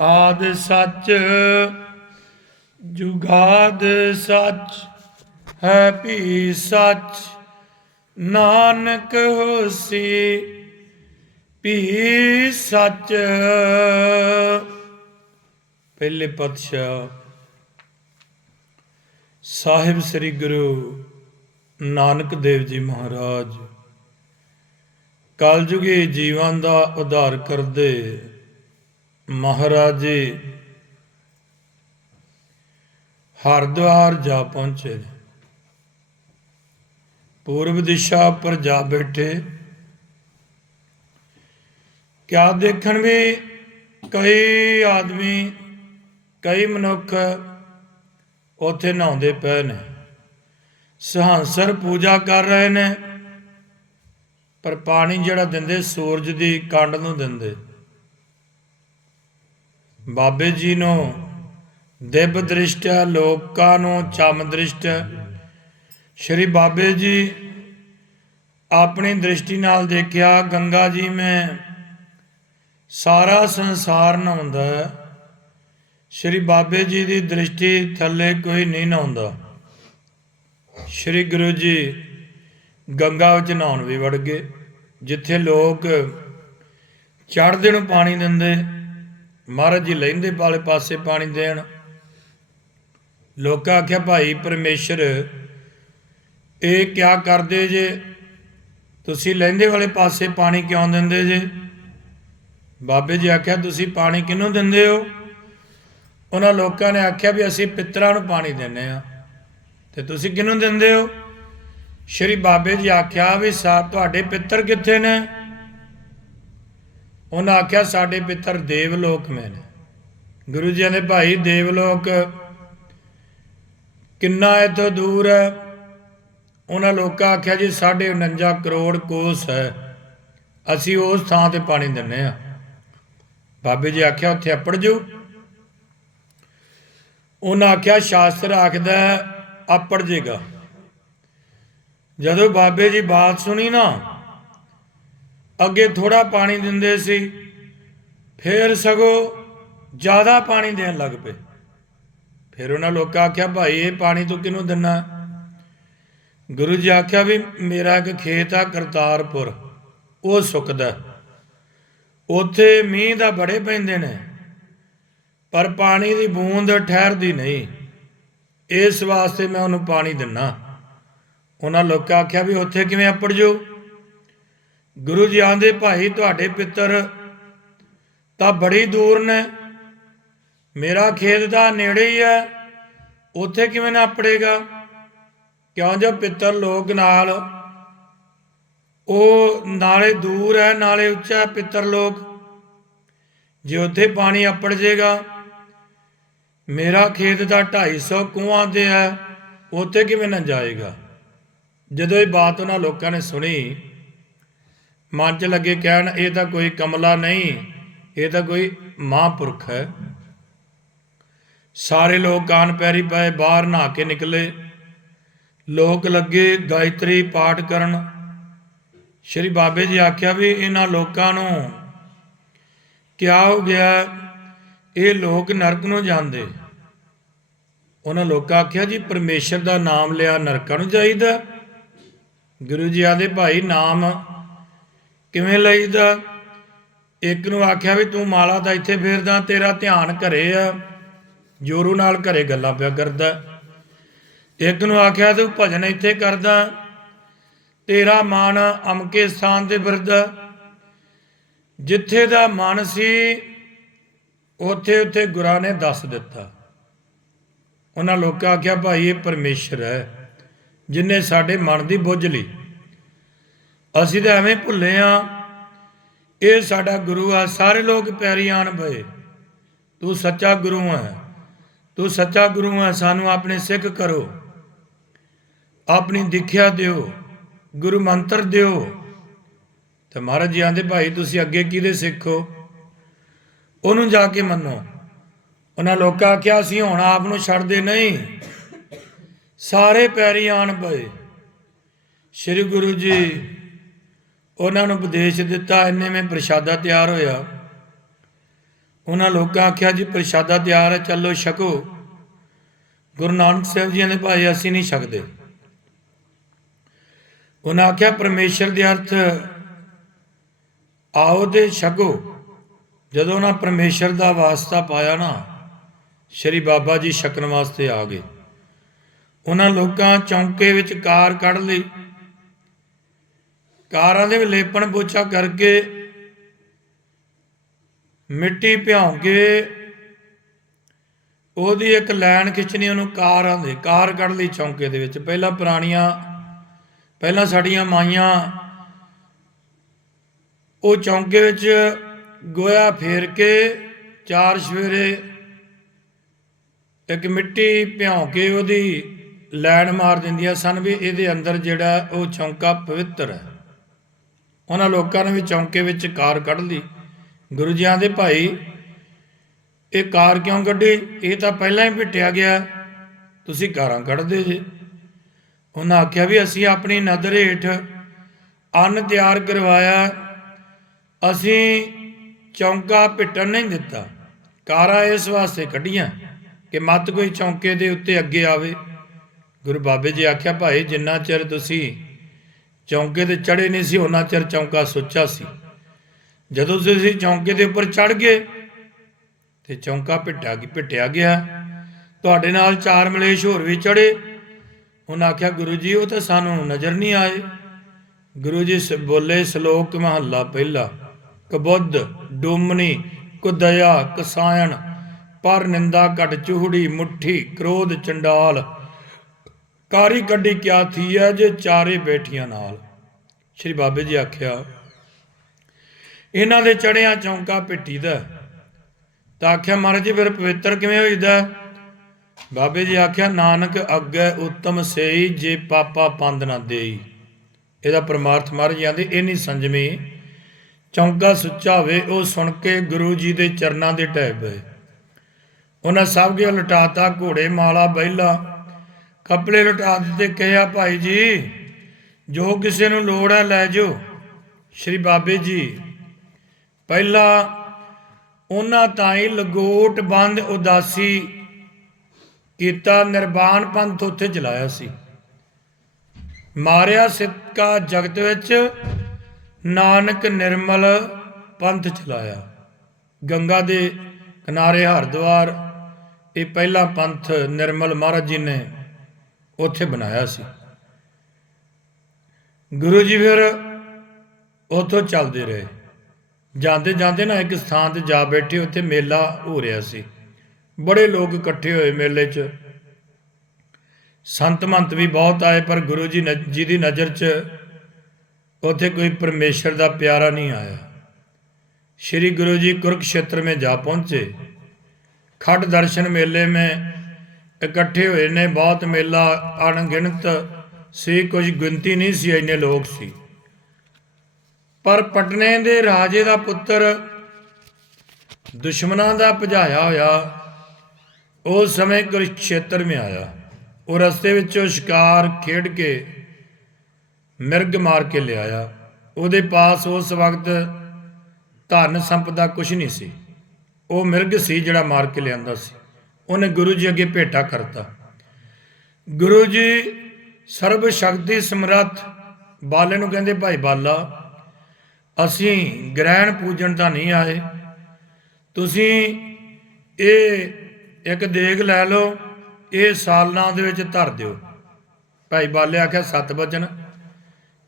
ਆਦ ਸੱਚ, ਜੁਗਾਦ ਸੱਚ, ਹੈ ਭੀ ਸੱਚ, ਨਾਨਕ ਹੋਸੀ ਵੀ ਸੱਚ। ਪਹਿਲੇ ਪਤਸ਼ਾਹ ਸਾਹਿਬ ਸ੍ਰੀ ਗੁਰੂ ਨਾਨਕ ਦੇਵ ਜੀ ਮਹਾਰਾਜ, ਕਲਯੁਗੀ ਜੀਵਨ ਦਾ ਉਧਾਰ ਕਰਦੇ ਮਹਾਰਾਜ ਜੀ ਹਰਿਦੁਆਰ ਜਾ ਪਹੁੰਚੇ ਪੂਰਬ ਦਿਸ਼ਾ ਉੱਪਰ ਜਾ ਬੈਠੇ। ਕਿਆ ਦੇਖਣ ਵੀ ਕਈ ਆਦਮੀ, ਕਈ ਮਨੁੱਖ ਉੱਥੇ ਨਹਾਉਂਦੇ ਪਏ ਨੇ। ਸਹੰਸਰ ਪੂਜਾ ਕਰ ਰਹੇ ਨੇ, ਪਰ ਪਾਣੀ ਜਿਹੜਾ ਦਿੰਦੇ, ਸੂਰਜ ਦੀ ਕੰਡ ਨੂੰ ਦਿੰਦੇ। ਬਾਬੇ ਜੀ ਨੂੰ ਦਿਵ ਦ੍ਰਿਸ਼ਟ ਹੈ, ਲੋਕਾਂ ਨੂੰ ਚਮ ਦ੍ਰਿਸ਼ਟ ਹੈ। ਸ਼੍ਰੀ ਬਾਬੇ ਜੀ ਆਪਣੀ ਦ੍ਰਿਸ਼ਟੀ ਨਾਲ ਦੇਖਿਆ ਗੰਗਾ ਜੀ ਮੈਂ ਸਾਰਾ ਸੰਸਾਰ ਨਹਾਉਂਦਾ ਸ਼੍ਰੀ ਬਾਬੇ ਜੀ ਦੀ ਦ੍ਰਿਸ਼ਟੀ ਥੱਲੇ ਕੋਈ ਨਹੀਂ ਨਹਾਉਂਦਾ ਸ਼੍ਰੀ ਗੁਰੂ ਜੀ ਗੰਗਾ ਵਿੱਚ ਨਹਾਉਣ ਵੀ ਵੜ ਗਏ ਜਿੱਥੇ ਲੋਕ ਚੜ੍ਹਦੇ ਨੂੰ ਪਾਣੀ ਦਿੰਦੇ ਮਹਾਰਾਜ ਜੀ ਲੈਂਦੇ ਵਾਲੇ ਪਾਸੇ ਪਾਣੀ ਦੇਣ। ਲੋਕਾਂ ਆਖਿਆ, ਭਾਈ ਪਰਮੇਸ਼ਰ, ਇਹ ਕਿਆ ਕਰਦੇ ਜੇ? ਤੁਸੀਂ ਲੈਂਦੇ ਵਾਲੇ ਪਾਸੇ ਪਾਣੀ ਕਿਉਂ ਦਿੰਦੇ ਜੇ? ਬਾਬੇ ਜੀ ਆਖਿਆ, ਤੁਸੀਂ ਪਾਣੀ ਕਿਹਨੂੰ ਦਿੰਦੇ ਹੋ? ਉਹਨਾਂ ਲੋਕਾਂ ਨੇ ਆਖਿਆ ਵੀ, ਅਸੀਂ ਪਿੱਤਰਾਂ ਨੂੰ ਪਾਣੀ ਦਿੰਨੇ ਆ ਤੇ ਤੁਸੀਂ ਕਿਹਨੂੰ ਦਿੰਦੇ ਹੋ? ਸ਼੍ਰੀ ਬਾਬੇ ਜੀ ਆਖਿਆ ਵੀ ਸਾਹਿਬ ਤੁਹਾਡੇ ਪਿੱਤਰ ਕਿੱਥੇ ਨੇ? ਉਹਨਾਂ ਆਖਿਆ ਸਾਡੇ ਪਿੱਤਰ ਦੇਵ ਲੋਕ ਮੇ ਨੇ। ਗੁਰੂ ਜੀ ਨੇ ਭਾਈ ਦੇਵ ਲੋਕ ਕਿੰਨਾ ਇਥੋਂ ਦੂਰ ਹੈ? ਉਹਨਾਂ ਲੋਕਾਂ ਆਖਿਆ ਜੀ ਸਾਡੇ 49 ਕਰੋੜ ਕੋਸ ਹੈ। ਅਸੀਂ ਉਸ ਥਾਂ ਤੇ ਪਾਣੀ ਦਿੰਨੇ ਆ ਬਾਬੇ ਜੀ ਆਖਿਆ ਉੱਥੇ ਅਪੜ ਜਾਓ। ਉਹਨਾਂ ਆਖਿਆ ਸ਼ਾਸਤਰ ਆਖਦਾ ਹੈ, ਅਪੜ ਜੇਗਾ। ਜਦੋਂ ਬਾਬੇ ਜੀ ਬਾਤ ਸੁਣੀ ਨਾ ਅੱਗੇ ਥੋੜਾ ਪਾਣੀ ਦਿੰਦੇ ਸੀ, ਫੇਰ ਸਗੋ ਜ਼ਿਆਦਾ ਪਾਣੀ ਦੇਣ ਲੱਗ ਪਏ। ਫਿਰ ਉਹਨਾਂ ਲੋਕਾਂ ਆਖਿਆ, ਭਾਈ, ਇਹ ਪਾਣੀ ਤੂੰ ਕਿਹਨੂੰ ਦਿੰਨਾ? ਗੁਰੂ ਜੀ ਆਖਿਆ, ਵੀ ਮੇਰਾ ਇੱਕ ਖੇਤ ਆ ਕਰਤਾਰਪੁਰ, ਉਹ ਸੁੱਕਦਾ। ਉੱਥੇ ਮੀਂਹ ਦਾ ਬੜੇ ਪੈਂਦੇ ਨੇ, ਪਰ ਪਾਣੀ ਦੀ ਬੂੰਦ ਠਹਿਰਦੀ ਨਹੀਂ। ਇਸ ਵਾਸਤੇ ਮੈਂ ਉਹਨੂੰ ਪਾਣੀ ਦਿੰਨਾ। ਉਹਨਾਂ ਲੋਕਾਂ ਆਖਿਆ, ਵੀ ਉੱਥੇ ਕਿਵੇਂ ਅਪੜ ਜੋ ਗੁਰੂ ਜੀ ਆਂਦੇ, ਭਾਈ ਤੁਹਾਡੇ ਪਿੱਤਰ ਤਾਂ ਬੜੀ ਦੂਰ ਨੇ। ਮੇਰਾ ਖੇਤ ਦਾ ਨੇੜੇ ਹੀ ਹੈ। ਉੱਥੇ ਕਿਵੇਂ ਨਾ ਅਪੜੇਗਾ ਕਿਉਂ ਜੋ ਪਿੱਤਰ ਲੋਕ ਨਾਲ, ਉਹ ਨਾਲੇ ਦੂਰ ਹੈ, ਨਾਲੇ ਉੱਚਾ ਪਿੱਤਰ ਲੋਕ। ਜੇ ਉੱਥੇ ਪਾਣੀ ਅਪੜ ਜਾਏਗਾ ਮੇਰਾ ਖੇਤ ਦਾ 250 ਕੂਆਂ ਦੇ ਹੈ। ਉੱਥੇ ਕਿਵੇਂ ਨਾ ਜਾਏਗਾ? ਜਦੋਂ ਇਹ ਬਾਤ ਉਹਨਾਂ ਲੋਕਾਂ ਨੇ ਸੁਣੀ ਮਨ 'ਚ ਲੱਗੇ ਕਹਿਣ, ਇਹ ਤਾਂ ਕੋਈ ਕਮਲਾ ਨਹੀਂ, ਇਹ ਤਾਂ ਕੋਈ ਮਹਾਂਪੁਰਖ ਹੈ। ਸਾਰੇ ਲੋਕ ਕਾਨ ਪੈਰੀ ਪਏ, ਬਾਹਰ ਨਹਾ ਕੇ ਨਿਕਲੇ। ਲੋਕ ਲੱਗੇ ਗਾਇਤਰੀ ਪਾਠ ਕਰਨ। ਸ਼੍ਰੀ ਬਾਬੇ ਜੀ ਆਖਿਆ ਵੀ ਇਹਨਾਂ ਲੋਕਾਂ ਨੂੰ, ਕਿਆ ਹੋ ਗਿਆ, ਇਹ ਲੋਕ ਨਰਕ ਨੂੰ ਜਾਂਦੇ। ਉਹਨਾਂ ਲੋਕਾਂ ਆਖਿਆ, ਜੀ ਪਰਮੇਸ਼ਰ ਦਾ ਨਾਮ ਲਿਆ, ਨਰਕਾਂ ਨੂੰ ਜਾਈਦਾ। ਗੁਰੂ ਜੀ ਆਦੇ ਭਾਈ, ਨਾਮ ਕਿਵੇਂ ਲਈਦਾ? ਇੱਕ ਨੂੰ ਆਖਿਆ ਵੀ ਤੂੰ ਮਾਲਾ ਤਾਂ ਇੱਥੇ ਫੇਰਦਾ, ਤੇਰਾ ਧਿਆਨ ਘਰੇ ਆ। ਜੋਰੂ ਨਾਲ ਘਰੇ ਗੱਲਾਂ ਪਿਆ ਕਰਦਾ। ਇੱਕ ਨੂੰ ਆਖਿਆ ਤੂੰ ਭਜਨ ਇੱਥੇ ਕਰਦਾ, ਤੇਰਾ ਮਨ ਅਮਕੇ ਸਥਾਨ ਤੇ ਫਿਰਦਾ। ਜਿੱਥੇ ਦਾ ਮਨ ਸੀ, ਉੱਥੇ ਉੱਥੇ ਗੁਰਾਂ ਨੇ ਦੱਸ ਦਿੱਤਾ। ਉਹਨਾਂ ਲੋਕਾਂ ਆਖਿਆ, ਭਾਈ ਇਹ ਪਰਮੇਸ਼ਰ ਹੈ, ਜਿਨੇ ਸਾਡੇ ਮਨ ਦੀ ਬੁੱਝ ਲਈ। ਅਸੀਂ ਤਾਂ ਐਵੇਂ ਭੁੱਲੇ ਆ। ਇਹ ਸਾਡਾ ਗੁਰੂ ਆ, ਸਾਰੇ ਲੋਕ ਪੈਰੀ ਆਣ ਪਏ ਤੂੰ ਸੱਚਾ ਗੁਰੂ ਹੈ ਤੂੰ ਸੱਚਾ ਗੁਰੂ ਹੈ ਸਾਨੂੰ ਆਪਣੇ ਸਿੱਖ ਕਰੋ। ਆਪਣੀ ਦਿਖਿਆ ਦਿਓ, ਗੁਰੂ ਮੰਤਰ ਦਿਓ। ਤੇ ਮਹਾਰਾਜ ਜੀ ਆਂਦੇ, ਭਾਈ, ਤੁਸੀਂ ਅੱਗੇ ਕਿਹਦੇ ਸਿੱਖੋ ਉਹਨੂੰ ਜਾ ਕੇ ਮੰਨੋ। ਉਹਨਾਂ ਲੋਕਾਂ ਆਖਿਆ, ਅਸੀਂ ਹੁਣ ਆਪ ਨੂੰ ਛੱਡਦੇ ਨਹੀਂ। ਸਾਰੇ ਪੈਰੀ ਆਣ ਪਏ ਸ੍ਰੀ ਗੁਰੂ ਜੀ ਉਹਨਾਂ ਨੂੰ ਉਪਦੇਸ਼ ਦਿੱਤਾ, ਇੰਨੇ ਵਿੱਚ ਪ੍ਰਸ਼ਾਦਾ ਤਿਆਰ ਹੋਇਆ। ਉਹਨਾਂ ਲੋਕਾਂ ਆਖਿਆ, ਜੀ, ਪ੍ਰਸ਼ਾਦਾ ਤਿਆਰ ਹੈ, ਚੱਲੋ ਛਕੋ। ਗੁਰੂ ਨਾਨਕ ਸਾਹਿਬ ਜੀ ਨੇ ਭਾਈ, ਅਸੀਂ ਨਹੀਂ ਛਕਦੇ। ਉਹਨਾਂ ਆਖਿਆ, ਪਰਮੇਸ਼ਰ ਦੇ ਅਰਥ ਆਓ ਤੇ ਛਕੋ। ਜਦੋਂ ਉਹਨਾਂ ਪਰਮੇਸ਼ਰ ਦਾ ਵਾਸਤਾ ਪਾਇਆ ਨਾ, ਸ਼੍ਰੀ ਬਾਬਾ ਜੀ ਛਕਣ ਵਾਸਤੇ ਆ ਗਏ। ਉਹਨਾਂ ਲੋਕਾਂ ਚੌਂਕੇ ਵਿੱਚ ਕਾਰ ਕੱਢ ਲਈ। ਕਾਰਾਂ ਦੇ ਵੀ ਲੇਪਣ ਪੋਚਾ ਕਰਕੇ ਮਿੱਟੀ ਭਿਉਂ ਕੇ ਉਹਦੀ ਇੱਕ ਲਾਈਨ ਖਿੱਚਣੀ ਉਹਨੂੰ ਕਾਰਾਂ ਦੇ, ਕਾਰ ਕੱਢ ਲਈ ਚੌਂਕੇ ਦੇ ਵਿੱਚ। ਪਹਿਲਾਂ ਪੁਰਾਣੀਆਂ, ਪਹਿਲਾਂ ਸਾਡੀਆਂ ਮਾਈਆਂ ਉਹ ਚੌਂਕੇ ਵਿੱਚ ਗੋਇਆ ਫੇਰ ਕੇ ਚਾਰ ਸਵੇਰੇ ਇੱਕ ਮਿੱਟੀ ਭਿਉਂ ਕੇ ਉਹਦੀ ਲੈਣ ਮਾਰ ਦਿੰਦੀਆਂ ਸਨ ਵੀ ਇਹਦੇ ਅੰਦਰ ਜਿਹੜਾ ਉਹ ਚੌਂਕਾ ਪਵਿੱਤਰ ਹੈ। ਉਹਨਾਂ ਲੋਕਾਂ ਨੇ ਵੀ ਚੌਂਕੇ ਵਿੱਚ ਕਾਰ ਕੱਢ ਲਈ। ਗੁਰੂ ਜੀ ਆਂਦੇ ਭਾਈ, ਇਹ ਕਾਰ ਕਿਉਂ ਕੱਢੀ? ਇਹ ਤਾਂ ਪਹਿਲਾਂ ਹੀ ਭਿੱਟਿਆ ਗਿਆ। ਤੁਸੀਂ ਕਾਰਾਂ ਕੱਢਦੇ ਜੇ। ਉਹਨਾਂ ਆਖਿਆ ਵੀ ਅਸੀਂ ਆਪਣੀ ਨਦਰ ਹੇਠ ਅੰਨ ਤਿਆਰ ਕਰਵਾਇਆ। ਅਸੀਂ ਚੌਂਕਾ ਭਿੱਟਣ ਨਹੀਂ ਦਿੱਤਾ। ਕਾਰਾਂ ਇਸ ਵਾਸਤੇ ਕੱਢੀਆਂ ਕਿ ਮਤ ਕੋਈ ਚੌਂਕੇ ਦੇ ਉੱਤੇ ਅੱਗੇ ਆਵੇ। ਗੁਰੂ ਬਾਬੇ ਜੀ ਆਖਿਆ, ਭਾਈ, ਜਿੰਨਾ ਚਿਰ ਤੁਸੀਂ ਚੌਂਕੇ ਤੇ ਚੜੇ ਨਹੀਂ ਸੀ, ਉਹਨਾਂ ਚਿਰ ਚੌਂਕਾ ਸੁੱਚਾ ਸੀ। ਜਦੋਂ ਤੁਸੀਂ ਚੌਂਕੇ ਦੇ ਉੱਪਰ ਚੜ ਗਏ, ਤੇ ਚੌਂਕਾ ਭਿੱਟਿਆ ਗਿਆ ਭਿੱਟਿਆ ਗਿਆ। ਤੁਹਾਡੇ ਨਾਲ ਚਾਰ ਮਲੇਸ਼ ਹੋਰ ਵੀ ਚੜੇ ਉਹਨਾਂ ਆਖਿਆ, ਗੁਰੂ ਜੀ, ਉਹ ਤਾਂ ਸਾਨੂੰ ਨਜ਼ਰ ਨਹੀਂ ਆਏ। ਗੁਰੂ ਜੀ ਬੋਲੇ, ਸ਼ਲੋਕ ਮਹੱਲਾ ਪਹਿਲਾ, ਕਬੁੱਧ ਡੋਮਣੀ ਕੁਦਇਆ, ਕਸਾਇਣ, ਪਰ ਨਿੰਦਾ ਘਟ ਚੂਹੜੀ, ਮੁੱਠੀ, ਕ੍ਰੋਧ, ਚੰਡਾਲ ਕਾਰੀ ਕੱਢੀ ਕਿਆ ਥੀ ਹੈ ਜੇ ਚਾਰੇ ਬੈਠੀਆਂ ਨਾਲ। ਸ਼੍ਰੀ ਬਾਬੇ ਜੀ ਆਖਿਆ, ਇਹਨਾਂ ਦੇ ਚੜਿਆ ਚੌਂਕਾ ਪਿੱਟੀ ਦਾ ਤਾਂ ਆਖਿਆ, ਮਹਾਰਾਜ ਜੀ, ਫਿਰ ਪਵਿੱਤਰ ਕਿਵੇਂ ਹੋਈਦਾ ਬਾਬੇ ਜੀ ਆਖਿਆ, ਨਾਨਕ ਅੱਗੇ ਉੱਤਮ ਸੇਈ ਜੇ ਪਾਪਾ ਪੰਦ ਨਾ ਦੇਈ। ਇਹਦਾ ਪਰਮਾਰਥ ਮਹਾਰਾਜ ਜਾਂਦੇ ਇਹ ਨਹੀਂ ਸੰਜਮੀ, ਚੌਂਕਾ ਸੁੱਚਾ ਹੋਵੇ, ਉਹ ਸੁਣ ਕੇ ਗੁਰੂ ਜੀ ਦੇ ਚਰਨਾਂ ਦੇ ਢਹਿ ਪਏ। ਉਹਨਾਂ ਸਭ ਕੇ ਲਟਾਤਾ ਘੋੜੇ, ਮਾਲਾ, ਬਹਿਲਾ ਕੱਪੜੇ ਲਟਾ ਦਿੱਤੇ, ਕਿਹਾ, ਭਾਈ ਜੀ, ਜੋ ਕਿਸੇ ਨੂੰ ਲੋੜ ਹੈ ਲੈ ਜਾਓ। ਸ਼੍ਰੀ ਬਾਬੇ ਜੀ, ਪਹਿਲਾ ਉਹਨਾਂ ਤਾਈ ਲਗੋਟ ਬੰਦ ਉਦਾਸੀ ਕੀਤਾ ਨਿਰਵਾਣ ਪੰਥ ਉੱਥੇ ਚਲਾਇਆ ਸੀ। ਮਾਰਿਆ ਸਿੱਕਾ ਜਗਤ ਵਿੱਚ, ਨਾਨਕ ਨਿਰਮਲ ਪੰਥ ਚਲਾਇਆ। ਗੰਗਾ ਦੇ ਕਿਨਾਰੇ ਹਰਿਦੁਆਰ, ਇਹ ਪਹਿਲਾ ਪੰਥ ਨਿਰਮਲ ਮਹਾਰਾਜ ਜੀ ਨੇ ਉੱਥੇ ਬਣਾਇਆ ਸੀ। ਗੁਰੂ ਜੀ ਫਿਰ ਉੱਥੋਂ ਚੱਲਦੇ ਰਹੇ। ਜਾਂਦੇ ਜਾਂਦੇ ਨਾ ਇੱਕ ਸਥਾਨ ਤੇ ਜਾ ਬੈਠੇ, ਉੱਥੇ ਮੇਲਾ ਹੋ ਰਿਹਾ ਸੀ। ਬੜੇ ਲੋਕ ਇਕੱਠੇ ਹੋਏ ਮੇਲੇ 'ਚ। ਸੰਤ ਮੰਤ ਵੀ ਬਹੁਤ ਆਏ, ਪਰ ਗੁਰੂ ਜੀ ਜੀ ਦੀ ਨਜ਼ਰ 'ਚ ਉੱਥੇ ਕੋਈ ਪਰਮੇਸ਼ਰ ਦਾ ਪਿਆਰਾ ਨਹੀਂ ਆਇਆ। ਸ਼੍ਰੀ ਗੁਰੂ ਜੀ ਕੁਰਕਸ਼ੇਤਰ ਮੇ ਜਾ ਪਹੁੰਚੇ। ਖੱਡ ਦਰਸ਼ਨ ਮੇਲੇ ਮੇ ਇਕੱਠੇ ਹੋਏ ਨੇ ਬਹੁਤ ਮੇਲਾ ਅਣਗਿਣਤ ਸੀ, ਕੁਝ ਗਿਣਤੀ ਨਹੀਂ ਸੀ, ਇੰਨੇ ਲੋਕ ਸੀ। ਪਰ ਪਟਨੇ ਦੇ ਰਾਜੇ ਦਾ ਪੁੱਤਰ ਦੁਸ਼ਮਣਾਂ ਦਾ ਭਜਾਇਆ ਹੋਇਆ ਉਸ ਸਮੇਂ ਕੁਰੂਕਸ਼ੇਤਰ ਮੇ ਆਇਆ। ਉਹ ਰਸਤੇ ਵਿੱਚੋਂ ਸ਼ਿਕਾਰ ਖੇਡ ਕੇ ਮਿਰਗ ਮਾਰ ਕੇ ਲਿਆਇਆ। ਉਹਦੇ ਪਾਸ ਉਸ ਵਕਤ ਧਨ ਸੰਪਦਾ ਕੁਝ ਨਹੀਂ ਸੀ। ਉਹ ਮਿਰਗ ਸੀ ਜਿਹੜਾ ਮਾਰ ਕੇ ਲਿਆਂਦਾ ਸੀ। ਉਹਨੇ ਗੁਰੂ ਜੀ ਅੱਗੇ ਭੇਟਾ ਕਰਤਾ। ਗੁਰੂ ਜੀ ਸਰਬ ਸ਼ਕਤੀ ਸਮਰੱਥ ਬਾਲੇ ਨੂੰ ਕਹਿੰਦੇ, ਭਾਈ ਬਾਲਾ, ਅਸੀਂ ਗ੍ਰਹਿਣ ਪੂਜਣ ਤਾਂ ਨਹੀਂ ਆਏ। ਤੁਸੀਂ ਇਹ ਇੱਕ ਦੇਗ ਲੈ ਲਓ, ਇਹ ਸਾਲਨਾ ਦੇ ਵਿੱਚ ਧਰ ਦਿਓ। ਭਾਈ ਬਾਲੇ ਆਖਿਆ ਸੱਤ ਬਚਨ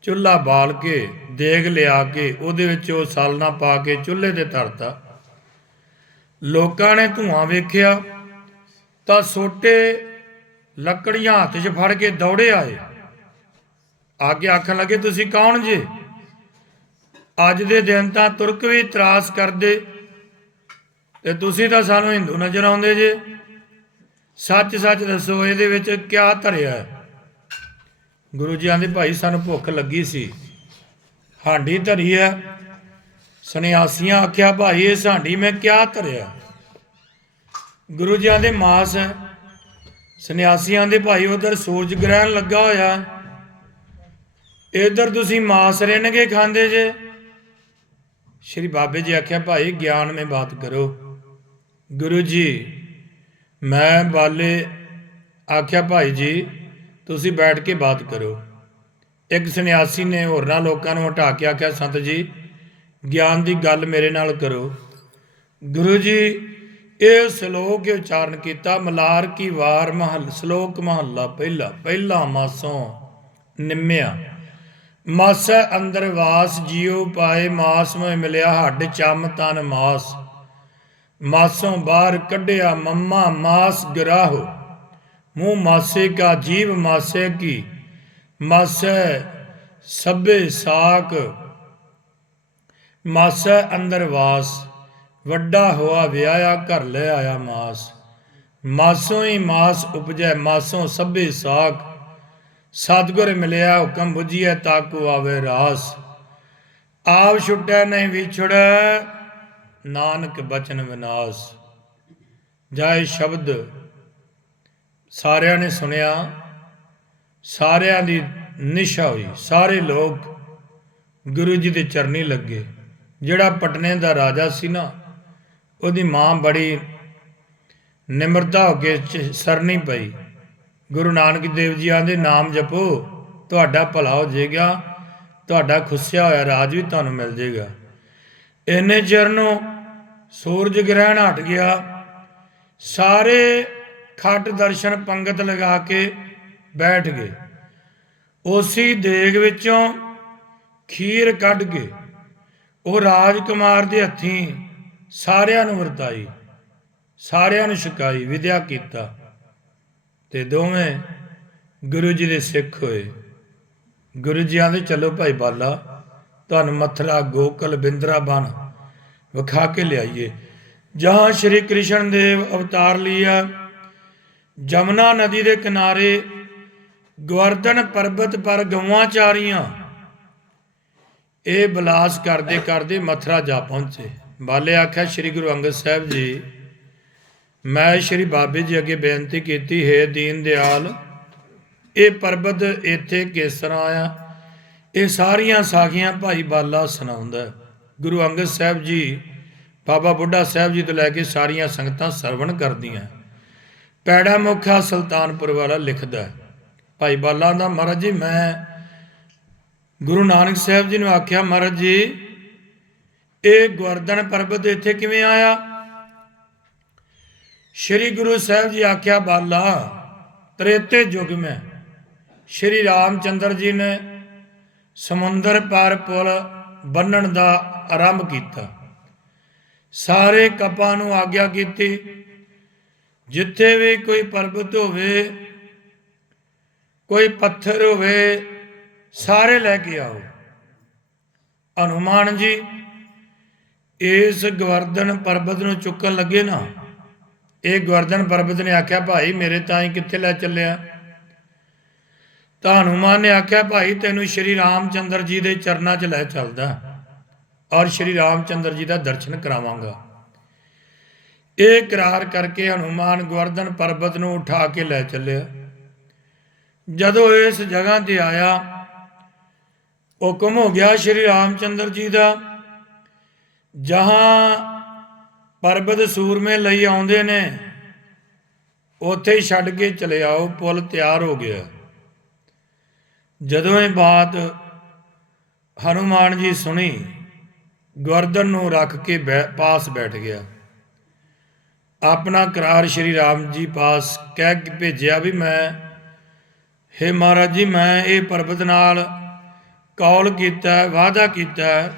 ਚੁੱਲ੍ਹਾ ਬਾਲ ਕੇ, ਦੇਗ ਲਿਆ ਕੇ, ਉਹਦੇ ਵਿੱਚ ਉਹ ਸਾਲਨਾ ਪਾ ਕੇ ਚੁੱਲ੍ਹੇ ਤੇ ਧਰਤਾ। ਲੋਕਾਂ ਨੇ ਧੂਆਂ ਵੇਖਿਆ ਤਾਂ ਸੋਟੇ ਲੱਕੜੀਆਂ ਹੱਥ 'ਚ ਫੜ ਕੇ ਦੌੜੇ ਆਏ। ਆ ਕੇ ਆਖਣ ਲੱਗੇ, ਤੁਸੀਂ ਕੌਣ ਜੇ? ਅੱਜ ਦੇ ਦਿਨ ਤਾਂ ਤੁਰਕ ਵੀ ਤਰਾਸ ਕਰਦੇ। ਤੇ ਤੁਸੀਂ ਤਾਂ ਸਾਨੂੰ ਹਿੰਦੂ ਨਜ਼ਰ ਆਉਂਦੇ ਜੇ। ਸੱਚ ਸੱਚ ਦੱਸੋ, ਇਹਦੇ ਵਿੱਚ ਕਿਆ ਧਰਿਆ ਹੈ? ਗੁਰੂ ਜੀ ਆਂਦੇ, ਭਾਈ, ਸਾਨੂੰ ਭੁੱਖ ਲੱਗੀ ਸੀ। ਹਾਂਡੀ ਧਰੀ ਹੈ। ਸੰਨਿਆਸੀਆਂ ਆਖਿਆ, ਭਾਈ, ਇਸ ਹਾਂਡੀ ਮੈਂ ਕਿਆ ਧਰਿਆ? ਗੁਰੂ ਜੀਆਂ ਦੇ ਮਾਸ ਹੈ। ਸੰਨਿਆਸੀਆਂ ਦੇ ਭਾਈ ਉਧਰ ਸੂਰਜ ਗ੍ਰਹਿਣ ਲੱਗਾ ਹੋਇਆ। ਇਧਰ ਤੁਸੀਂ ਮਾਸ ਰਹਿਣਗੇ ਖਾਂਦੇ ਜੇ। ਸ਼੍ਰੀ ਬਾਬੇ ਜੀ ਆਖਿਆ, ਭਾਈ, ਗਿਆਨ ਮੇ ਬਾਤ ਕਰੋ। ਗੁਰੂ ਜੀ, ਮੈਂ ਬਾਲੇ ਆਖਿਆ, ਭਾਈ ਜੀ, ਤੁਸੀਂ ਬੈਠ ਕੇ ਬਾਤ ਕਰੋ। ਇੱਕ ਸੰਨਿਆਸੀ ਨੇ ਹੋਰਨਾਂ ਲੋਕਾਂ ਨੂੰ ਹਟਾ ਕੇ ਆਖਿਆ, ਸੰਤ ਜੀ, ਗਿਆਨ ਦੀ ਗੱਲ ਮੇਰੇ ਨਾਲ ਕਰੋ। ਗੁਰੂ ਜੀ ਇਹ ਸ਼ਲੋਕ ਉਚਾਰਨ ਕੀਤਾ, ਮਲਾਰ ਕੀ ਵਾਰ ਮਹੱਲ, ਸ਼ਲੋਕ ਮਹੱਲਾ ਪਹਿਲਾ ਪਹਿਲਾ ਮਾਸੋਂ ਨਿੰਮਿਆ। ਮਾਸੈ ਅੰਦਰ ਵਾਸ, ਜਿਉ ਪਾਏ ਮਾਸ ਮੈਂ ਮਿਲਿਆ, ਹੱਡ ਚੰਮ ਤਨ ਮਾਸ। ਮਾਸੋਂ ਬਾਹਰ ਕੱਢਿਆ, ਮੰਮਾ ਮਾਸ ਗਰਾਹੋ। ਮੂੰਹ ਮਾਸੇ ਕਾ, ਜੀਵ ਮਾਸੇ ਕੀ। ਮਾਸੈ ਸਭੇ ਸਾਕ ਮਾਸੈ ਅੰਦਰ ਵਾਸ। ਵੱਡਾ ਹੋਆ ਵਿਆਇਆ ਘਰ ਲੈ ਆਇਆ ਮਾਸ। ਮਾਸੋਂ ਹੀ ਮਾਸ ਉਪਜੈ, ਮਾਸੋਂ ਸਭੇ ਸਾਕ ਸਤਿਗੁਰ ਮਿਲਿਆ, ਹੁਕਮ ਬੁਝੀਐ, ਤਾਕੂ ਆਵੇ ਰਾਸ। ਆਪ ਛੁਟੈ, ਨਹੀਂ ਵਿਛੜੈ, ਨਾਨਕ ਬਚਨ ਵਿਨਾਸ਼। ਜਾਏ ਸ਼ਬਦ ਸਾਰਿਆਂ ਨੇ ਸੁਣਿਆ, ਸਾਰਿਆਂ ਦੀ ਨਿਸ਼ਾ ਹੋਈ। ਸਾਰੇ ਲੋਕ ਗੁਰੂ ਜੀ ਦੇ ਚਰਨੀ ਲੱਗੇ। ਜਿਹੜਾ ਪਟਨੇ ਦਾ ਰਾਜਾ ਸੀ ਨਾ ਉਹਦੀ ਮਾਂ ਬੜੀ ਨਿਮਰਤਾ ਹੋ ਕੇ ਸਰਨੀ ਪਈ। ਗੁਰੂ ਨਾਨਕ ਦੇਵ ਜੀ ਆਂਦੇ ਨਾਮ ਜਪੋ, ਤੁਹਾਡਾ ਭਲਾ ਹੋ ਜਾਏਗਾ, ਤੁਹਾਡਾ ਖੁੱਸਿਆ ਹੋਇਆ ਰਾਜ ਵੀ ਤੁਹਾਨੂੰ ਮਿਲ ਜਾਏਗਾ। ਇੰਨੇ ਚਿਰ ਨੂੰ ਸੂਰਜ ਗ੍ਰਹਿਣ ਹਟ ਗਿਆ। ਸਾਰੇ ਖੱਟ ਦਰਸ਼ਨ ਪੰਗਤ ਲਗਾ ਕੇ ਬੈਠ ਗਏ। ਉਸੀ ਦੇਗ ਵਿੱਚੋਂ ਖੀਰ ਕੱਢ ਕੇ ਉਹ ਰਾਜਕੁਮਾਰ ਦੇ ਹੱਥੀਂ ਸਾਰਿਆਂ ਨੂੰ ਵਰਤਾਈ, ਸਾਰਿਆਂ ਨੂੰ ਛਕਾਈ, ਵਿਦਿਆ ਕੀਤਾ ਤੇ ਦੋਵੇਂ ਗੁਰੂ ਜੀ ਦੇ ਸਿੱਖ ਹੋਏ। ਗੁਰੂ ਜੀ ਆਂਦੇ, ਚਲੋ ਭਾਈ ਬਾਲਾ, ਤੁਹਾਨੂੰ ਮਥਰਾ ਗੋਕਲ ਬਿੰਦਰਾ ਬਨ ਵਿਖਾ ਕੇ ਲਿਆਈਏ। ਜਹਾਂ ਸ਼੍ਰੀ ਕ੍ਰਿਸ਼ਨ ਦੇਵ ਅਵਤਾਰ ਲਿਆ, ਜਮਨਾ ਨਦੀ ਦੇ ਕਿਨਾਰੇ ਗਵਰਧਨ ਪਰਬਤ ਪਰ ਗਊਆਂ ਚਾਰੀਆਂ। ਇਹ ਬਲਾਸ ਕਰਦੇ ਕਰਦੇ ਮਥਰਾ ਜਾ ਪਹੁੰਚੇ। ਬਾਲੇ ਆਖਿਆ, ਸ੍ਰੀ ਗੁਰੂ ਅੰਗਦ ਸਾਹਿਬ ਜੀ, ਮੈਂ ਸ੍ਰੀ ਬਾਬੇ ਜੀ ਅੱਗੇ ਬੇਨਤੀ ਕੀਤੀ, ਹੈ ਦੀਨ ਦਿਆਲ, ਇਹ ਪਰਬਤ ਇੱਥੇ ਕਿਸ ਤਰ੍ਹਾਂ ਆਇਆ, ਇਹ ਸਾਰੀਆਂ ਸਾਖੀਆਂ ਭਾਈ ਬਾਲਾ ਸੁਣਾਉਂਦਾ ਗੁਰੂ ਅੰਗਦ ਸਾਹਿਬ ਜੀ, ਬਾਬਾ ਬੁੱਢਾ ਸਾਹਿਬ ਜੀ ਤੋਂ ਲੈ ਕੇ ਸਾਰੀਆਂ ਸੰਗਤਾਂ ਸਰਵਣ ਕਰਦੀਆਂ ਪੈੜਾ ਮੁਖਾ ਸੁਲਤਾਨਪੁਰ ਵਾਲਾ ਲਿਖਦਾ ਭਾਈ ਬਾਲਾ ਦਾ ਮਹਾਰਾਜ ਜੀ, ਮੈਂ ਗੁਰੂ ਨਾਨਕ ਸਾਹਿਬ ਜੀ ਨੂੰ ਆਖਿਆ, ਮਹਾਰਾਜ ਜੀ ਇਹ ਗਵਰਧਨ ਪਰਬਤ ਇੱਥੇ ਕਿਵੇਂ ਆਇਆ? ਸ਼੍ਰੀ ਗੁਰੂ ਸਾਹਿਬ ਜੀ ਆਖਿਆ, ਬਾਲਾ, ਤ੍ਰੇਤੇ ਯੁਗ ਮੈਂ। ਸ਼੍ਰੀ ਰਾਮਚੰਦਰ ਜੀ ਨੇ ਸਮੁੰਦਰ ਪਾਰ ਪੁਲ ਬੰਨਣ ਦਾ ਆਰੰਭ ਕੀਤਾ। ਸਾਰੇ ਕਪਾਂ ਨੂੰ ਆਗਿਆ ਕੀਤੀ। ਜਿੱਥੇ ਵੀ ਕੋਈ ਪਰਬਤ ਹੋਵੇ, ਕੋਈ ਪੱਥਰ ਹੋਵੇ, ਸਾਰੇ ਲੈ ਕੇ ਆਓ। ਹਨੂਮਾਨ ਜੀ ਇਸ ਗਵਰਧਨ ਪਰਬਤ ਨੂੰ ਚੁੱਕਣ ਲੱਗੇ ਨਾ, ਇਹ ਗਵਰਧਨ ਪਰਬਤ ਨੇ ਆਖਿਆ, ਭਾਈ, ਮੇਰੇ ਤਾਂ ਹੀ ਕਿੱਥੇ ਲੈ ਚੱਲਿਆ? ਤਾਂ ਹਨੂਮਾਨ ਨੇ ਆਖਿਆ, ਭਾਈ, ਤੈਨੂੰ ਸ਼੍ਰੀ ਰਾਮਚੰਦਰ ਜੀ ਦੇ ਚਰਨਾਂ 'ਚ ਲੈ ਚੱਲਦਾ ਔਰ ਸ਼੍ਰੀ ਰਾਮਚੰਦਰ ਜੀ ਦਾ ਦਰਸ਼ਨ ਕਰਾਵਾਂਗਾ। ਇਹ ਇਕਰਾਰ ਕਰਕੇ ਹਨੂਮਾਨ ਗਵਰਧਨ ਪਰਬਤ ਨੂੰ ਉਠਾ ਕੇ ਲੈ ਚੱਲਿਆ। ਜਦੋਂ ਇਸ ਜਗ੍ਹਾ ਤੇ ਆਇਆ, ਹੁਕਮ ਹੋ ਗਿਆ ਸ਼੍ਰੀ ਰਾਮਚੰਦਰ ਜੀ ਦਾ ਜਹਾਂ ਪਰਬਤ ਸੂਰਮੇ ਲਈ ਆਉਂਦੇ ਨੇ, ਉੱਥੇ ਹੀ ਛੱਡ ਕੇ ਚਲੇ ਆਓ, ਪੁਲ ਤਿਆਰ ਹੋ ਗਿਆ। ਜਦੋਂ ਇਹ ਬਾਤ ਹਨੂਮਾਨ ਜੀ ਸੁਣੀ ਗਵਰਦਨ ਨੂੰ ਰੱਖ ਕੇ ਬੈ- ਪਾਸ ਬੈਠ ਗਿਆ। ਆਪਣਾ ਕਰਾਰ ਸ਼੍ਰੀ ਰਾਮ ਜੀ ਪਾਸ ਕਹਿ ਕੇ ਭੇਜਿਆ ਵੀ ਮੈਂ, ਹੇ ਮਹਾਰਾਜ ਜੀ, ਮੈਂ ਇਹ ਪਰਬਤ ਨਾਲ ਕੌਲ ਕੀਤਾ, ਵਾਅਦਾ ਕੀਤਾ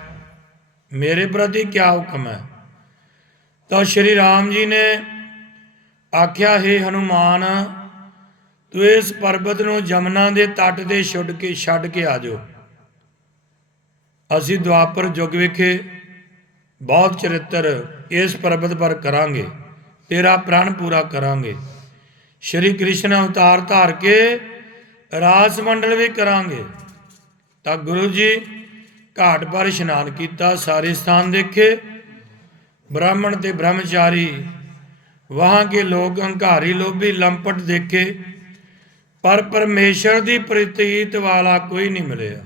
ਹੈ, ਮੇਰੇ ਪ੍ਰਤੀ ਕੀ ਹੁਕਮ ਹੈ? ਤਾਂ ਸ਼੍ਰੀ ਰਾਮ ਜੀ ਨੇ ਆਖਿਆ ਹੈ ਹਨੂਮਾਨ ਤੂੰ ਇਸ ਪਰਬਤ ਨੂੰ ਜਮਨਾ ਦੇ ਤੱਟ 'ਤੇ ਛੁੱਟ ਕੇ ਛੱਡ ਕੇ ਆ ਜਾਓ। ਅਸੀਂ ਦੁਆਪਰ ਯੁੱਗ ਵਿਖੇ ਬਹੁਤ ਚਰਿੱਤਰ ਇਸ ਪਰਬਤ ਪਰ ਕਰਾਂਗੇ ਤੇਰਾ ਪ੍ਰਣ ਪੂਰਾ ਕਰਾਂਗੇ। ਸ਼੍ਰੀ ਕ੍ਰਿਸ਼ਨ ਅਵਤਾਰ ਧਾਰ ਕੇ ਰਾਸ ਮੰਡਲ ਵੀ ਕਰਾਂਗੇ। ਤਾਂ ਗੁਰੂ ਜੀ ਘਾਟ ਪਰ ਇਸ਼ਨਾਨ ਕੀਤਾ, ਸਾਰੇ ਸਥਾਨ ਦੇਖੇ। ਬ੍ਰਾਹਮਣ ਤੇ ਬ੍ਰਹਮਚਾਰੀ, ਵਹਾਂ ਕੇ ਲੋਕ ਹੰਕਾਰੀ ਲੋਭੀ ਲੰਪਟ ਦੇਖੇ। ਪਰ ਪਰਮੇਸ਼ਰ ਦੀ ਪ੍ਰਤੀਤ ਵਾਲਾ ਕੋਈ ਨਹੀਂ ਮਿਲਿਆ।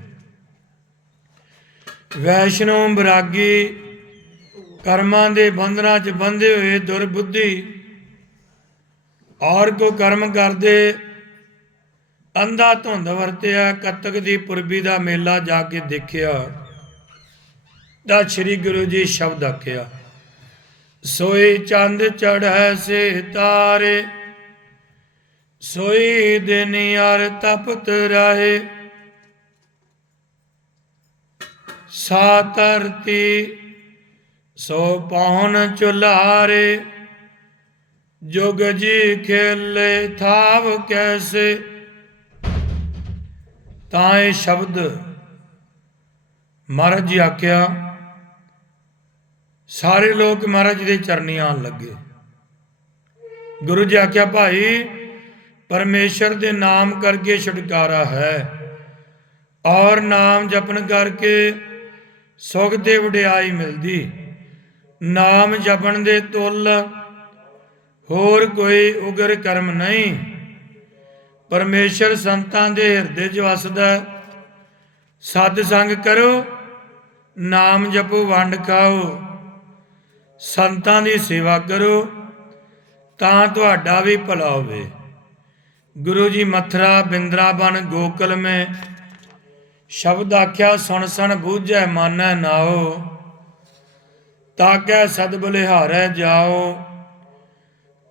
ਵੈਸ਼ਨੋ ਬਰਾਗੀ, ਕਰਮਾਂ ਦੇ ਬੰਧਨਾਂ 'ਚ ਬੰਦੇ ਹੋਏ ਦੁਰਬੁੱਧੀ। ਔਰ ਕੋ ਕਰਮ ਕਰਦੇ ਅੰਧਾ ਧੁੰਦ ਵਰਤਿਆ, ਕੱਤਕ ਦੀ ਪੁਰਬੀ ਦਾ ਮੇਲਾ ਜਾ ਕੇ ਦੇਖਿਆ ਦਾ ਸ੍ਰੀ ਗੁਰੂ ਜੀ ਸ਼ਬਦ ਆਖਿਆ, ਸੋਈ ਚੰਦ ਚੜ੍ਹੈ ਸੇ ਤਾਰੇ, ਸੋਈ ਦਿਨ ਅਰ ਤਪਤ ਰਹੇ, ਸਾ ਧਰਤੀ ਸੋ ਪਹੁਨ ਚੁਲਾਰੇ, ਜੁਗ ਜੀ ਖੇਲੇ ਥਾਵ ਕੈਸੇ ਤਾਂ ਇਹ ਸ਼ਬਦ ਮਹਾਰਾਜ ਜੀ ਆਖਿਆ, ਸਾਰੇ ਲੋਕ ਮਹਾਰਾਜ ਦੇ ਚਰਨੀ ਆਣ ਲੱਗੇ। ਗੁਰੂ ਜੀ ਆਖਿਆ, ਭਾਈ, ਪਰਮੇਸ਼ਰ ਦੇ ਨਾਮ ਕਰਕੇ ਛੁਟਕਾਰਾ ਹੈ। ਔਰ ਨਾਮ ਜਪਨ ਕਰਕੇ ਸੁਖ ਤੇ ਵਡਿਆਈ ਮਿਲਦੀ। ਨਾਮ ਜਪਣ ਦੇ ਤੁਲ ਹੋਰ ਕੋਈ ਉਗਰ ਕਰਮ ਨਹੀਂ। ਪਰਮੇਸ਼ਰ ਸੰਤਾਂ ਦੇ ਹਿਰਦੇ 'ਚ ਵਸਦਾ ਸਤ ਸੰਗ ਕਰੋ, ਨਾਮ ਜਪੋ, ਵੰਡ ਖਾਓ। ਸੰਤਾਂ ਦੀ ਸੇਵਾ ਕਰੋ, ਤਾਂ ਤੁਹਾਡਾ ਵੀ ਭਲਾ ਹੋਵੇ। ਗੁਰੂ ਜੀ ਮਥਰਾ, ਬਿੰਦਰਾਬਨ, ਗੋਕਲ ਮੇ। ਸ਼ਬਦ ਆਖਿਆ, ਸੁਣ ਸੁਣ ਬੂਝੈ, ਮਾਨੈ ਨਾਓ। ਤਾਕੈ ਸਦ ਬਲਿਹਾਰੈ ਜਾਓ।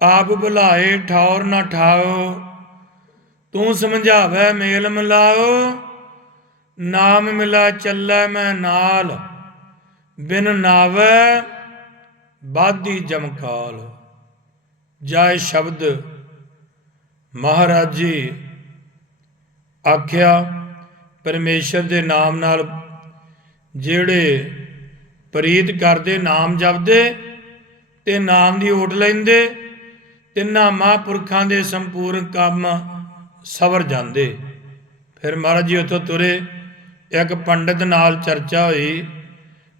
ਆਪ ਬੁਲਾਏ ਠੌਰ ਨਾ ਠਾਓ। ਤੂੰ ਸਮਝਾਵੈ ਮੇਲ ਮਿਲਾਓ, ਨਾਮ ਮਿਲਾ ਚੱਲੈ ਮੈਂ ਨਾਲ, ਬਿਨ ਨਾਵੈ ਬਾਦੀ ਜਮਕਾਲ। ਜੈ ਸ਼ਬਦ ਮਹਾਰਾਜ ਜੀ ਆਖਿਆ, ਪਰਮੇਸ਼ਰ ਦੇ ਨਾਮ ਨਾਲ ਜਿਹੜੇ ਪ੍ਰੀਤ ਕਰਦੇ ਨਾਮ ਜਪਦੇ, ਤੇ ਨਾਮ ਦੀ ਓਟ ਲੈਂਦੇ, ਤਿੰਨਾਂ ਮਹਾਂਪੁਰਖਾਂ ਦੇ ਸੰਪੂਰਨ ਕੰਮ ਸਵਰ ਜਾਂਦੇ। ਫਿਰ ਮਹਾਰਾਜ ਜੀ ਉੱਥੋਂ ਤੁਰੇ। ਇੱਕ ਪੰਡਤ ਨਾਲ ਚਰਚਾ ਹੋਈ,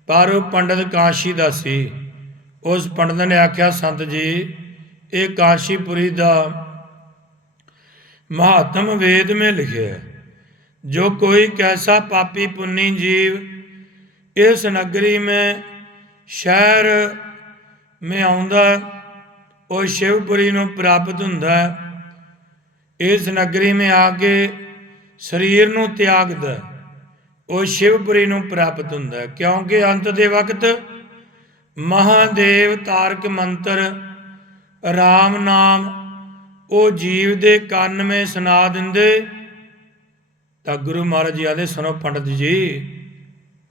ਪਰ ਉਹ ਪੰਡਤ ਕਾਸ਼ੀ ਦਾ ਸੀ। ਉਸ ਪੰਡਤ ਨੇ ਆਖਿਆ, ਸੰਤ ਜੀ, ਇਹ ਕਾਸ਼ੀਪੁਰੀ ਦਾ ਮਹਾਤਮ ਵੇਦ ਮੇ ਲਿਖਿਆ ਜੋ ਕੋਈ ਕੈਸਾ ਪਾਪੀ ਪੁੰਨੀ ਜੀਵ, ਇਸ ਨਗਰੀ ਮੇ ਸ਼ਹਿਰ ਮੇ ਆਉਂਦਾ, ਉਹ ਸ਼ਿਵਪੁਰੀ ਨੂੰ ਪ੍ਰਾਪਤ ਹੁੰਦਾ ਹੈ। ਇਸ ਨਗਰੀ में ਆ ਕੇ ਸਰੀਰ ਨੂੰ ਤਿਆਗਦਾ, ਉਹ ਸ਼ਿਵਪੁਰੀ ਨੂੰ ਪ੍ਰਾਪਤ ਹੁੰਦਾ ਕਿਉਂਕਿ ਅੰਤ ਦੇ ਵਕਤ ਮਹਾਦੇਵ ਤਾਰਕ ਮੰਤਰ RAM ਨਾਮ ਉਹ ਜੀਵ ਦੇ ਕੰਨ ਮੇ ਸੁਣਾ ਦਿੰਦੇ, ਤਾਂ ਗੁਰੂ ਮਹਾਰਾਜ ਜੀ ਆਦੇ, ਸੁਣੋ ਪੰਡਤ ਜੀ,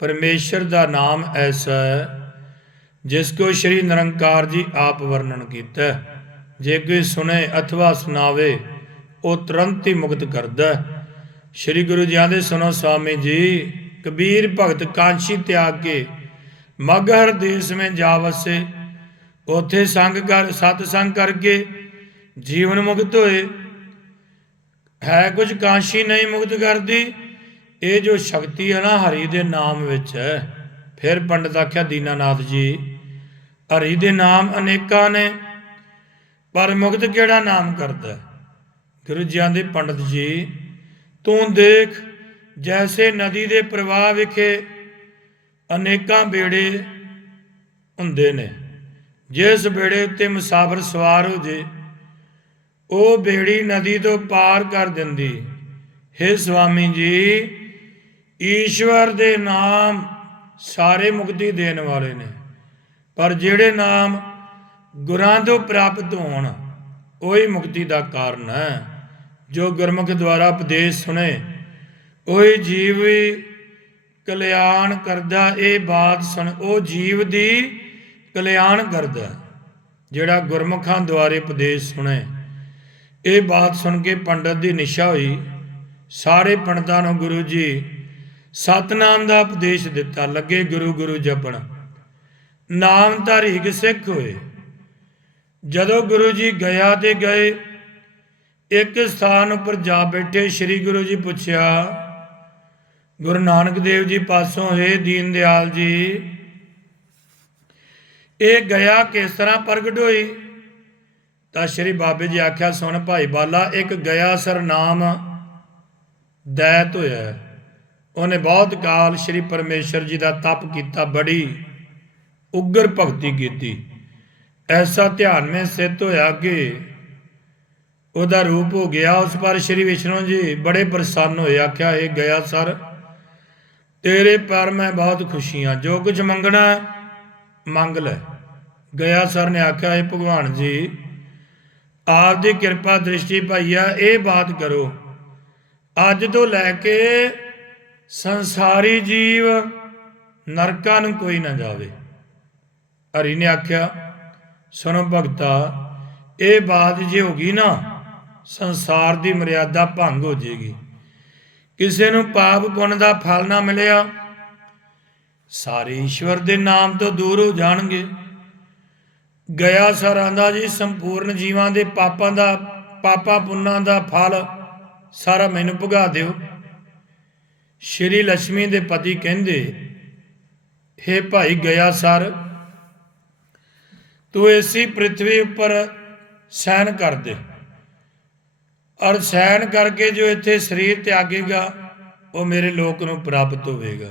ਪਰਮੇਸ਼ਰ ਦਾ ਨਾਮ ਐਸਾ ਹੈ, ਜਿਸ ਕੋ ਸ਼੍ਰੀ ਨਿਰੰਕਾਰ ਜੀ ਆਪ ਵਰਣਨ ਕੀਤਾ ਜੇ ਕੋਈ ਸੁਣੇ ਅਥਵਾ ਸੁਣਾਵੇ ਉਹ ਤੁਰੰਤ ਹੀ ਮੁਕਤ ਕਰਦਾ ਸ਼੍ਰੀ ਗੁਰੂ ਜੀ ਆਦੇ, ਸੁਣੋ ਸਵਾਮੀ ਜੀ, ਕਬੀਰ ਭਗਤ ਕਾਂਸ਼ੀ ਤਿਆਗ ਕੇ ਮਗਹਰ ਦੇਸ਼ में ਜਾ ਵਸੇ। ਉਥੇ ਸੰਗ ਕਰ, ਸਤ ਸੰਗ ਕਰਕੇ ਜੀਵਨ ਮੁਕਤ ਹੋਏ। ਹੈ ਕੁਝ ਕਾਂਸ਼ੀ ਨਹੀਂ ਮੁਕਤ ਕਰਦੀ। ਇਹ ਜੋ ਸ਼ਕਤੀ ਹੈ ਨਾ ਹਰੀ ਦੇ ਨਾਮ ਵਿੱਚ ਹੈ। ਫਿਰ ਪੰਡਤ ਆਖਿਆ, ਦੀਨਾਨਾਥ ਜੀ, ਹਰੀ ਦੇ ਨਾਮ ਅਨੇਕਾਂ ਨੇ, ਪਰ ਮੁਕਤ ਕਿਹੜਾ ਨਾਮ ਕਰਦਾ? ਹੈ? ਗੁਰੂ ਜੀ ਆਂਦੇ ਪੰਡਤ ਜੀ, ਤੂੰ ਦੇਖ, ਜੈਸੇ ਨਦੀ ਦੇ ਪ੍ਰਵਾਹ ਵਿਖੇ ਅਨੇਕਾਂ ਬੇੜੇ ਹੁੰਦੇ ਨੇ ਜਿਸ ਬੇੜੇ ਉੱਤੇ ਮੁਸਾਫਰ ਸਵਾਰ ਹੋ ਜੇ, ਉਹ ਬੇੜੀ ਨਦੀ ਤੋਂ ਪਾਰ ਕਰ ਦਿੰਦੀ ਹੈ ਸੁਆਮੀ ਜੀ, ਈਸ਼ਵਰ ਦੇ ਨਾਮ ਸਾਰੇ ਮੁਕਤੀ ਦੇਣ ਵਾਲੇ ਨੇ, ਪਰ ਜਿਹੜੇ ਨਾਮ ਗੁਰਾਂ ਤੋਂ ਪ੍ਰਾਪਤ ਹੋਣ, ਉਹੀ ਮੁਕਤੀ ਦਾ ਕਾਰਨ ਹੈ ਜੋ ਗੁਰਮੁਖ ਦੁਆਰਾ ਉਪਦੇਸ਼ ਸੁਣੇ, ਉਹੀ ਜੀਵ ਕਲਿਆਣ ਕਰਦਾ, ਇਹ ਬਾਤ ਸੁਣ, ਉਹ ਜੀਵ ਦੀ ਕਲਿਆਣ ਕਰਦਾ, ਜਿਹੜਾ ਗੁਰਮੁਖਾਂ ਦੁਆਰੇ ਉਪਦੇਸ਼ ਸੁਣੇ। ਇਹ ਬਾਤ ਸੁਣ ਕੇ ਪੰਡਤ ਦੀ ਨਿਸ਼ਾ ਹੋਈ। ਸਾਰੇ ਪੰਡਤਾਂ ਨੂੰ ਗੁਰੂ ਜੀ ਸਤਨਾਮ ਦਾ ਉਪਦੇਸ਼ ਦਿੱਤਾ। ਲੱਗੇ ਗੁਰੂ ਗੁਰੂ ਜਪਣ। ਨਾਮਧਾਰੀ ਇੱਕ ਸਿੱਖ ਹੋਏ। ਜਦੋਂ ਗੁਰੂ ਜੀ ਗਿਆ ਤੇ ਗਏ ਇੱਕ ਸਥਾਨ ਉੱਪਰ ਜਾ ਬੈਠੇ ਸ੍ਰੀ ਗੁਰੂ ਜੀ ਪੁੱਛਿਆ, ਗੁਰੂ ਨਾਨਕ ਦੇਵ ਜੀ ਪਾਸੋਂ ਹੈ ਦੀਨ ਦਿਆਲ ਜੀ, ਇਹ ਗਿਆ ਕਿਸ ਤਰ੍ਹਾਂ ਪ੍ਰਗਟ ਹੋਈ? ਤਾਂ ਸ੍ਰੀ ਬਾਬੇ ਜੀ ਆਖਿਆ, ਸੁਣ ਭਾਈ ਬਾਲਾ, ਇੱਕ ਗਿਆ ਸਰਨਾਮ ਦੈਤ ਹੋਇਆ ਉਹਨੇ ਬਹੁਤ ਕਾਲ ਸ੍ਰੀ ਪਰਮੇਸ਼ਰ ਜੀ ਦਾ ਤਪ ਕੀਤਾ, ਬੜੀ ਉਗਰ ਭਗਤੀ ਕੀਤੀ। ਐਸਾ ਧਿਆਨ ਵਿੱਚ ਸਿੱਧ ਹੋਇਆ ਕਿ ਉਹਦਾ ਰੂਪ ਹੋ ਗਿਆ ਉਸ ਪਰ ਸ੍ਰੀ ਵਿਸ਼ਨੂੰ ਜੀ ਬੜੇ ਪ੍ਰਸੰਨ ਹੋਏ, ਆਖਿਆ ਇਹ ਗਿਆ ਸਰ, ਤੇਰੇ ਪਰ ਮੈਂ ਬਹੁਤ ਖੁਸ਼ੀ ਹਾਂ। ਜੋ ਕੁਝ ਮੰਗਣਾ ਮੰਗ ਲੈ। ਗਿਆ ਸਰ ਨੇ ਆਖਿਆ ਇਹ ਭਗਵਾਨ ਜੀ ਆਪ ਦੀ ਕਿਰਪਾ ਦ੍ਰਿਸ਼ਟੀ ਭਾਈਆ, ਇਹ ਬਾਤ ਕਰੋ। ਅੱਜ ਤੋਂ ਲੈ ਕੇ ਸੰਸਾਰੀ ਜੀਵ ਨਰਕਾਂ ਨੂੰ ਕੋਈ ਨਾ ਜਾਵੇ। ਹਰੀ ਨੇ ਆਖਿਆ, ਸੁਣੋ ਭਗਤਾ, ਇਹ ਬਾਤ ਜੇ ਹੋ ਗਈ ਨਾ ਸੰਸਾਰ ਦੀ ਮਰਿਆਦਾ ਭੰਗ ਹੋ ਜੇਗੀ ਕਿਸੇ ਨੂੰ ਪਾਪ ਪੁੰਨ ਦਾ ਫਲ ਨਾ ਮਿਲਿਆ, ਸਾਰੇ ਈਸ਼ਵਰ ਦੇ ਨਾਮ ਤੋਂ ਦੂਰ ਹੋ ਜਾਣਗੇ। ਗਿਆ ਸਰਾਂਦਾ ਜੀ ਸੰਪੂਰਨ ਜੀਵਾਂ ਦੇ ਪਾਪਾਂ ਦਾ, ਪਾਪਾ ਪੁੰਨਾਂ ਦਾ ਫਲ, ਸਾਰਾ ਮੈਨੂੰ ਭੁਗਾ ਦਿਓ। ਸ਼੍ਰੀ ਲక్ష్ਮੀ ਦੇ ਪਤੀ ਕਹਿੰਦੇ, ਹੇ ਭਾਈ ਗਿਆ ਸਰ, ਤੂੰ ਐਸੀ ਪ੍ਰithvi ਉੱਪਰ ਸੈਨ ਕਰ ਦੇ। ਔਰ ਸੈਨ ਕਰਕੇ ਜੋ ਇੱਥੇ ਸਰੀਰ ਤਿਆਗੇਗਾ, ਉਹ ਮੇਰੇ ਲੋਕ ਨੂੰ ਪ੍ਰਾਪਤ ਹੋਵੇਗਾ।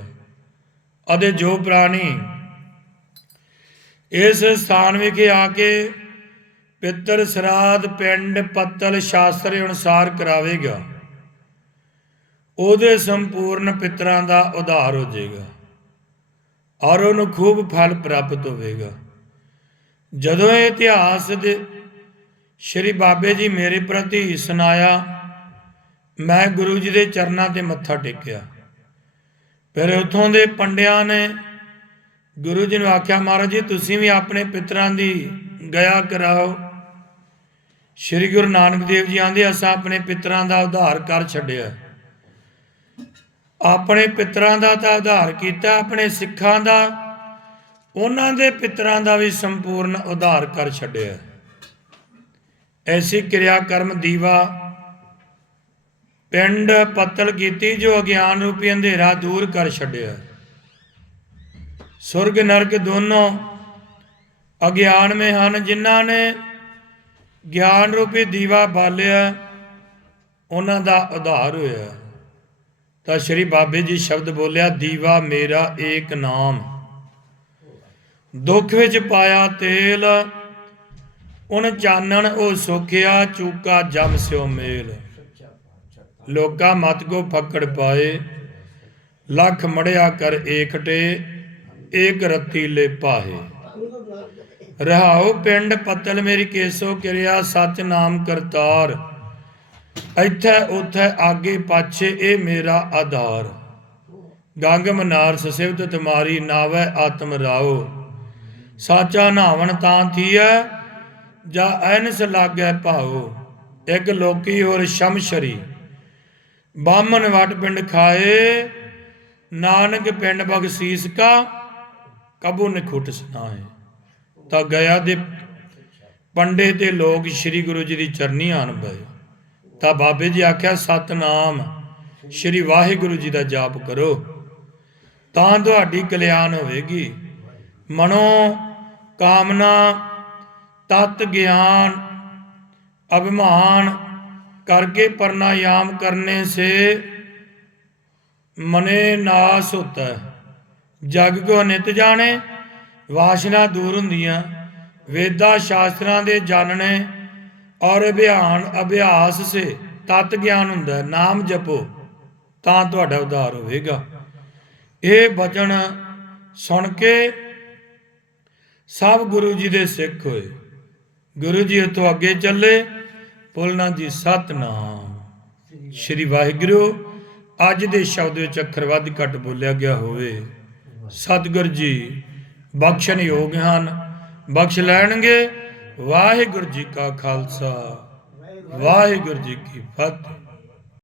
ਅਤੇ ਜੋ ਪ੍ਰਾਣੀ ਇਸ ਸਥਾਨ ਵਿਖੇ ਆ ਕੇ ਪਿੱਤਰ ਸਰਾਧ, ਪਿੰਡ, ਪੱਤਲ, ਸ਼ਾਸਤਰ ਅਨੁਸਾਰ ਕਰਾਵੇਗਾ, ਉਹਦੇ ਸੰਪੂਰਨ ਪਿਤਰਾਂ ਦਾ ਉਧਾਰ ਹੋ ਜਾਏਗਾ ਔਰ ਉਹਨੂੰ ਖੂਬ ਫਲ ਪ੍ਰਾਪਤ ਹੋਵੇਗਾ। ਜਦੋਂ ਇਹ ਇਤਿਹਾਸ ਦੇ ਸ਼੍ਰੀ ਬਾਬੇ ਜੀ ਮੇਰੇ ਪ੍ਰਤੀ ਸੁਣਾਇਆ ਮੈਂ ਗੁਰੂ ਜੀ ਦੇ ਚਰਨਾਂ ਤੇ ਮੱਥਾ ਟੇਕਿਆ। ਫਿਰ ਉਥੋਂ ਦੇ ਪੰਡਿਆਂ ਨੇ ਗੁਰੂ ਜੀ ਨੂੰ ਆਖਿਆ, ਮਹਾਰਾਜ ਜੀ, ਤੁਸੀਂ ਵੀ ਆਪਣੇ ਪਿਤਰਾਂ ਦੀ ਗਿਆ ਕਰਾਓ। ਸ਼੍ਰੀ ਗੁਰੂ ਨਾਨਕ ਦੇਵ ਜੀ ਆਂਦੇ, ਅਸਾਂ ਆਪਣੇ ਪਿਤਰਾਂ ਦਾ ਉਧਾਰ ਕਰ ਛੱਡਿਆ। ਆਪਣੇ ਪਿਤਰਾਂ ਦਾ ਤਾਂ ਉਧਾਰ ਕੀਤਾ, ਆਪਣੇ ਸਿੱਖਾਂ ਦਾ, ਉਹਨਾਂ ਦੇ ਪਿਤਰਾਂ ਦਾ ਵੀ ਸੰਪੂਰਨ ਉਧਾਰ ਕਰ ਛੱਡਿਆ। ਐਸੀ ਕਿਰਿਆ ਕਰਮ ਦੀਵਾ ਪਿੰਡ ਪਤਲ ਕੀਤੀ ਜੋ ਅਗਿਆਨ ਰੂਪੀ ਅੰਧੇਰਾ ਦੂਰ ਕਰ ਛੱਡਿਆ। ਸੁਰਗ ਨਰਕ ਦੋਨੋਂ ਅਗਿਆਨ ਮੇ ਹਨ, ਜਿਨ੍ਹਾਂ ਨੇ ਗਿਆਨ ਰੂਪੀ ਦੀਵਾ ਬਾਲਿਆ, ਉਹਨਾਂ ਦਾ ਉਧਾਰ ਹੋਇਆ। ਤਾਂ ਸ਼੍ਰੀ ਬਾਬੇ ਜੀ ਸ਼ਬਦ ਬੋਲਿਆ, ਦੀਵਾ ਮੇਰਾ ਏਕ ਨਾਮ। ਦੁੱਖ ਵਿੱਚ ਪਾਇਆ ਤੇਲ ਉਨ ਚਾਨਣ ਉਹ ਸੁਖਿਆ, ਚੂਕਾ ਜਮ ਸਿਓ ਮੇਲ। ਲੋਕਾ ਮਤ ਕੋ ਫੱਕੜ ਪਾਏ, ਲੱਖ ਮੜਿਆ ਕਰ ਏਕਟੇ ਏਕ ਰਤੀ ਲੈ ਪਾਹੇ। ਰਹਾਉ ਪਿੰਡ ਪੱਤਲ ਮੇਰੀ ਕੇਸੋ ਕਿਰਿਆ ਸਚ ਨਾਮ ਕਰਤਾਰ। ਇੱਥੇ ਉਥੇ ਆਗੇ ਪਾਛੇ ਇਹ ਮੇਰਾ ਆਧਾਰ। ਗੰਗ ਮਨਾਰ ਸਸਿਵਤ ਤੁਮਾਰੀ ਨਾਵੈ ਆਤਮ ਰਾਓ। ਸਾਚਾ ਨਾਵਣ ਤਾਂ ਥੀਐ ਜਾ ਐਨਸ ਲਾਗੈ ਭਾਉ, ਇੱਕ ਲੋਕੀ ਹੋਰ ਸ਼ਮਸ਼ਰੀ ਬਾਮਨ ਵਟ ਪਿੰਡ ਖਾਏ, ਨਾਨਕ ਪਿੰਡ ਬਖਸੀਸ ਕਾ, ਕਬੂ ਨਖੁੱਟ ਸੁਨਾਏ ਤਾਂ ਗਿਆ ਦੇ ਪੰਡੇ ਤੇ ਲੋਕ ਸ੍ਰੀ ਗੁਰੂ ਜੀ ਦੀ ਚਰਨੀ ਆਣ ਪਏ ਤਾਂ ਬਾਬੇ ਜੀ ਆਖਿਆ, ਸਤਨਾਮ, ਸ੍ਰੀ ਵਾਹਿਗੁਰੂ ਜੀ ਦਾ ਜਾਪ ਕਰੋ। ਤਾਂ ਤੁਹਾਡੀ ਕਲਿਆਣ ਹੋਵੇਗੀ। ਮਨੋ ਕਾਮਨਾ ਤਤ ਗਿਆਨ ਅਭਿਮਾਨ करके प्राणायाम करने से मने नाश होता है ਜਗ ਕੋ ਨਿਤ ਜਾਣੇ ਵਾਸ਼ਨਾ ਦੂਰ ਹੁੰਦੀਆਂ ਵੇਦਾਂ ਸ਼ਾਸਤਰਾਂ ਦੇ ਜਾਣਨੇ ਔਰ ਅਭਿਆਨ ਅਭਿਆਸ ਸੇ ਤਤ ਗਿਆਨ ਹੁੰਦਾ ਹੈ ਨਾਮ ਜਪੋ ਤਾਂ ਤੁਹਾਡਾ ਉਧਾਰ ਹੋਵੇਗਾ ਇਹ ਬਚਨ ਸੁਣ ਕੇ ਸਭ ਗੁਰੂ ਜੀ ਦੇ ਸਿੱਖ ਹੋਏ ਗੁਰੂ ਜੀ ਉਤੋਂ ਅੱਗੇ ਚੱਲੇ ਬੋਲਣਾ ਜੀ ਸਤਨਾਮ। ਸ਼੍ਰੀ ਵਾਹਿਗੁਰੂ, ਅੱਜ ਦੇ ਸ਼ਬਦ ਵਿੱਚ ਅੱਖਰ ਵੱਧ ਘੱਟ ਬੋਲਿਆ ਗਿਆ ਹੋਵੇ। ਸਤਿਗੁਰ ਜੀ, ਬਖਸ਼ਣ ਯੋਗ ਹਨ, ਬਖਸ਼ ਲੈਣਗੇ। ਵਾਹਿਗੁਰੂ ਜੀ ਕਾ ਖਾਲਸਾ, ਵਾਹਿਗੁਰੂ ਜੀ ਕੀ ਫਤਿਹ।